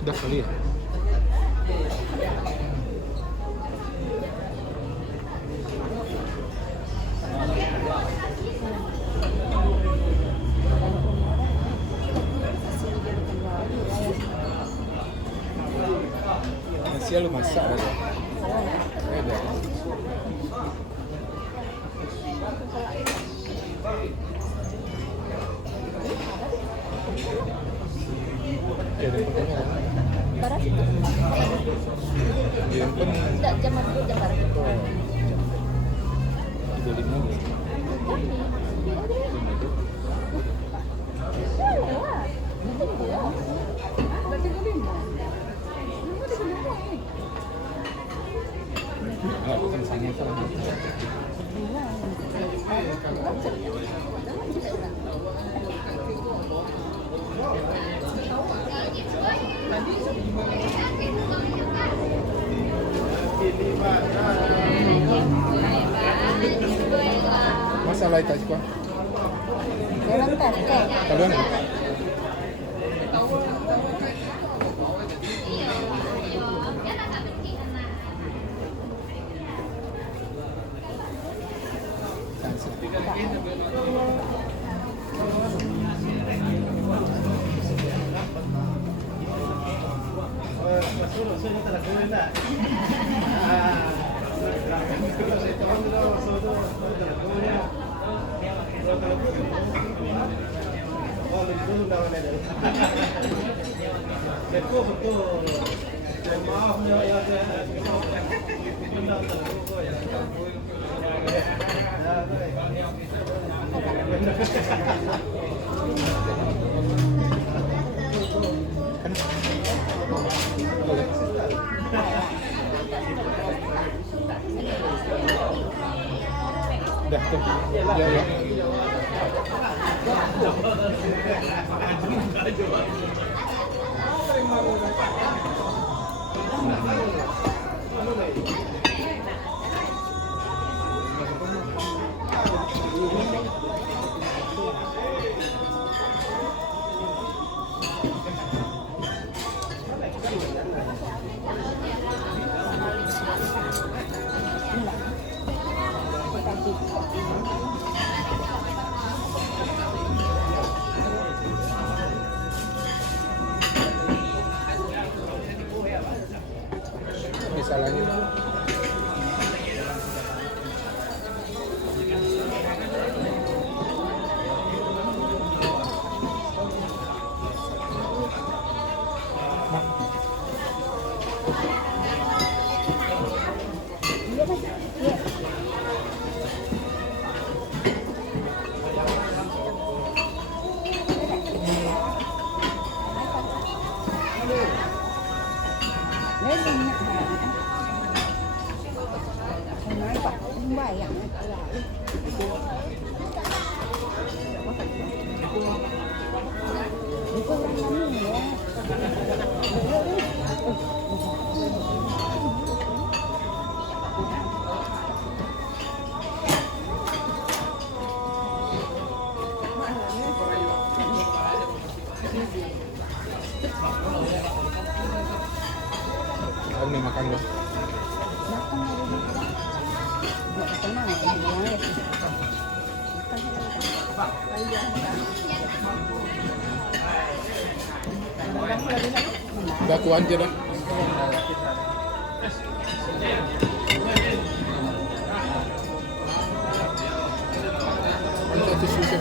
Udah kali ya. Nasi lu masak ada. Ada. Ya, ada fotonya kan? Barat itu. Yang pun Enggak, jam itu jam barat itu. 35. Enggak, bukan sangat itu lagi. Masalah itu aja kok. Jalan tes, oke. Kalian udah tuh. Ya, ya. Misalnya Iya, Mas. Iya. Lấy luôn nha. Không nói bạn không bài ạ. Cô đang ngắm gì nữa? kamu nih makan loh. Makan hari ini. Nggak tenang ya, bilang ya. Udah aku aja dah. Ini satu susu.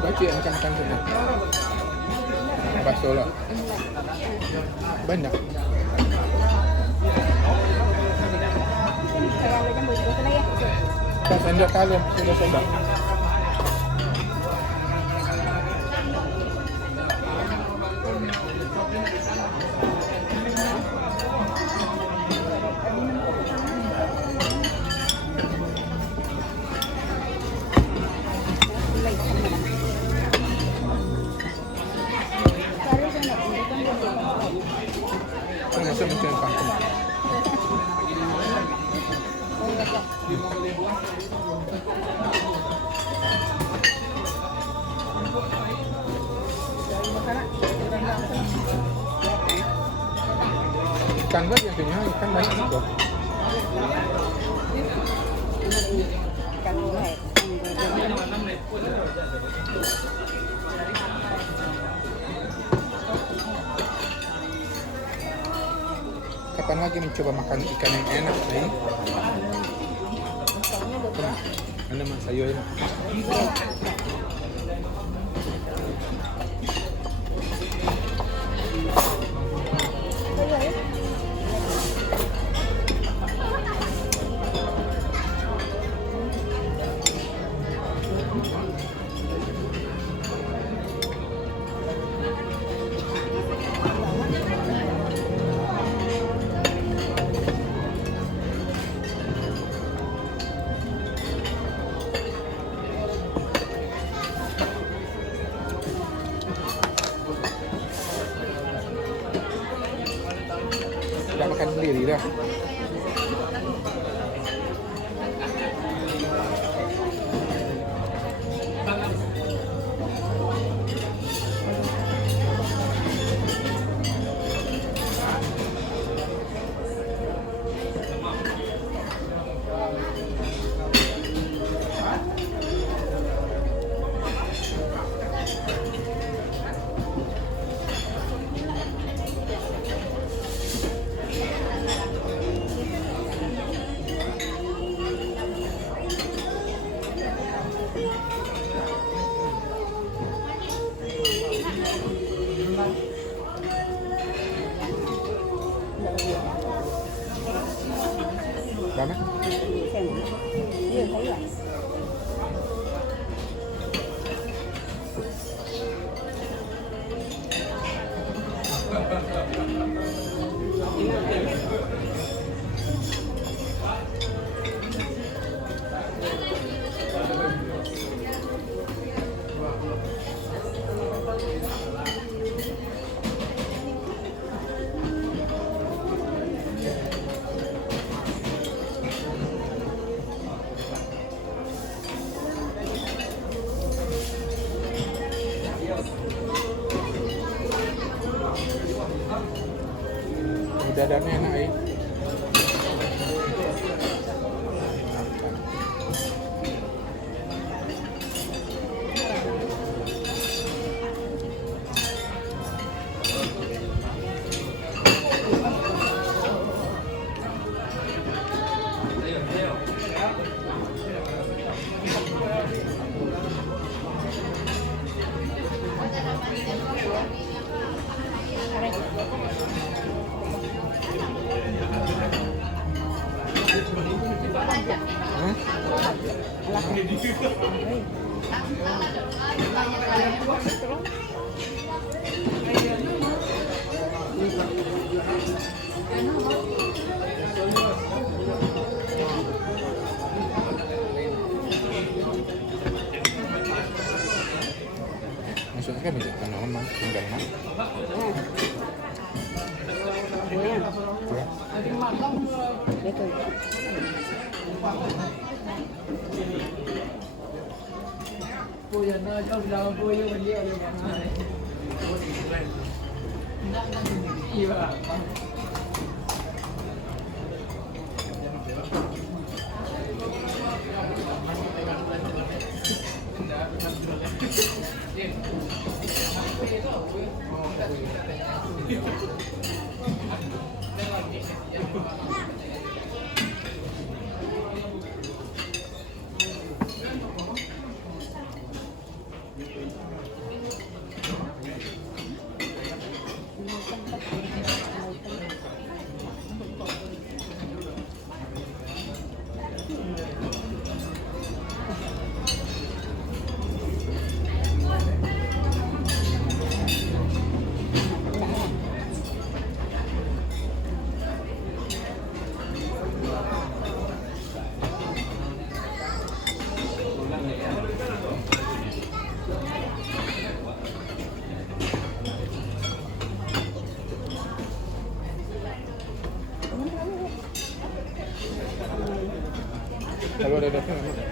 Baca yang makan-makan sana. Bakso lah. Banyak. Sendok kalian sudah sendok. Tengah saya mencari pakai. Ikan banyak yang punya ikan banyak juga. Ikan mulai. Kapan lagi mencoba makan ikan yang enak sih? Anda mas ayo ya. Sudah makan sendiri dah. Berapa? Xem. Chưa thấy vậy. Dadanya enak ya. Maksudnya kan bisa tanaman mas, enggak enak. Iya. Ya. Betul. Kalau ada dasar enak.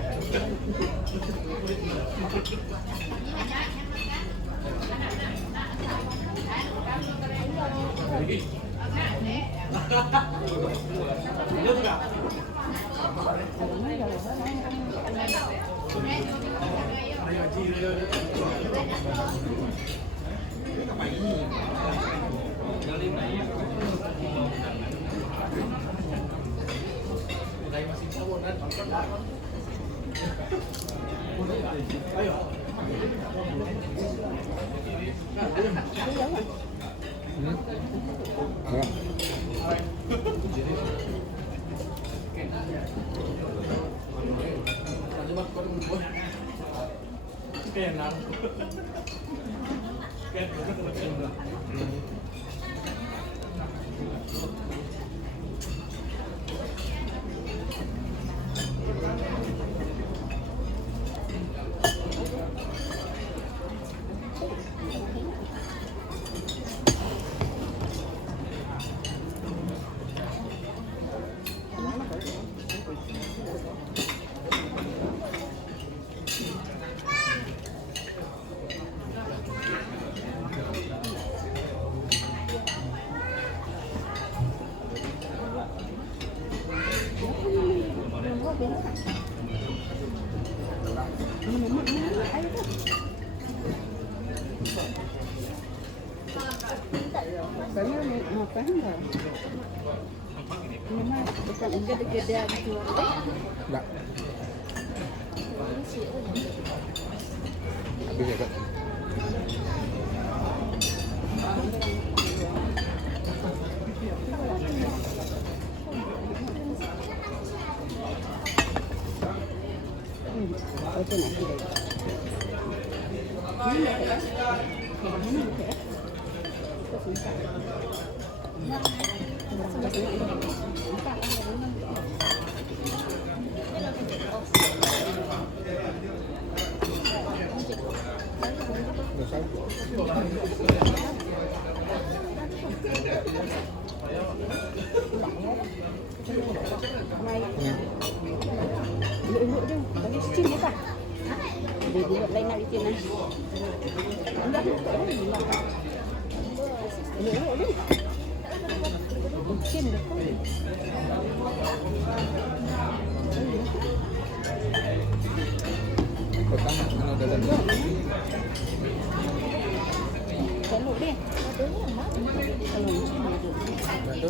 Banyak makan enggak? Memang bukan gede-gede gitu. Enggak. Habis ya, Kak? Itu nanti deh. Ini ya, Kak? Ini ya. Ibu dia, bagi cicing dia tak? Dia buat lain nak bikin lah. Enggak, enggak. Ibu dia. Bikin dia kan. Pertama, mana dalam? Kalau dia, kalau Ada.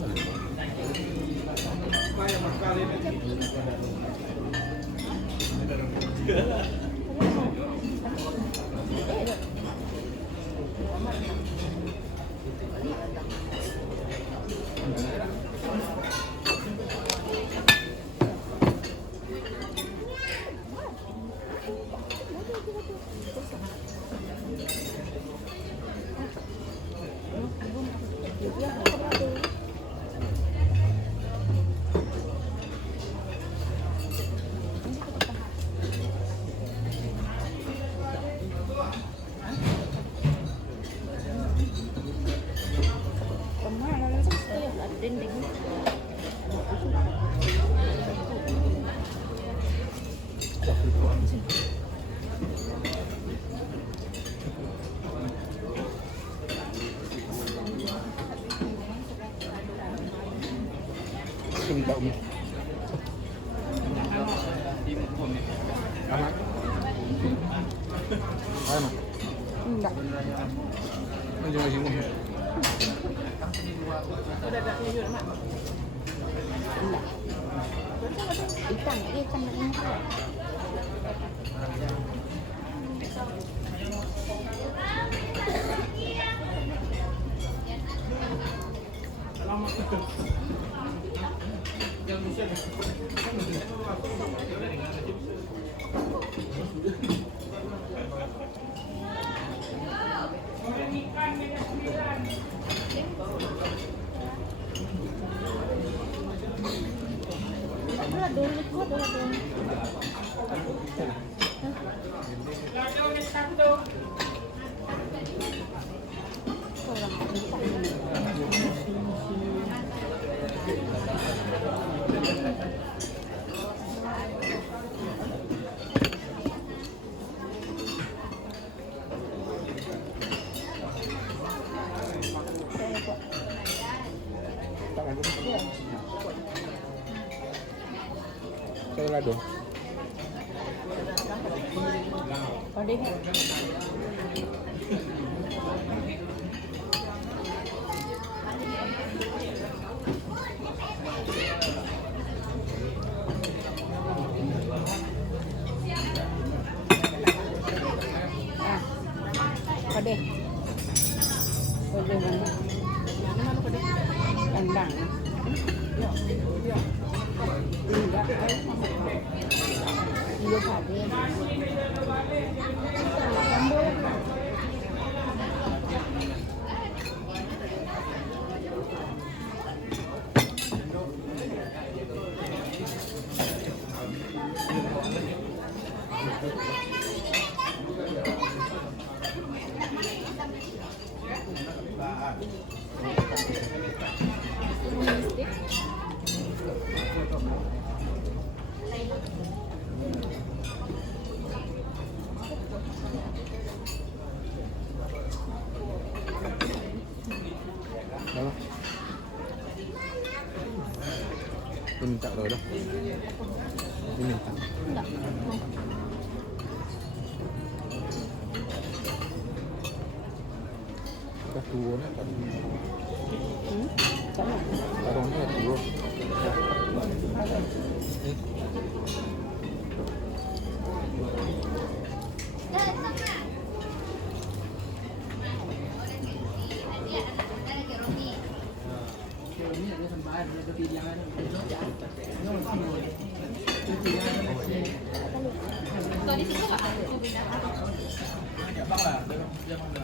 Minta umi. Anak. Anak. enggak. Anjing anjing umi. Enggak. Ikan ini. Tak ada. Saya lado. Kau deh. Kau deh. Kau deh mana? Mana kau deh? Kandang. Ya, ya. Enggak, iya tadi. Đó. Ini minta loh dah. Ini minta. Enggak. Dah tua ni tak. Sama. Sekarang ni dah tua. Ni.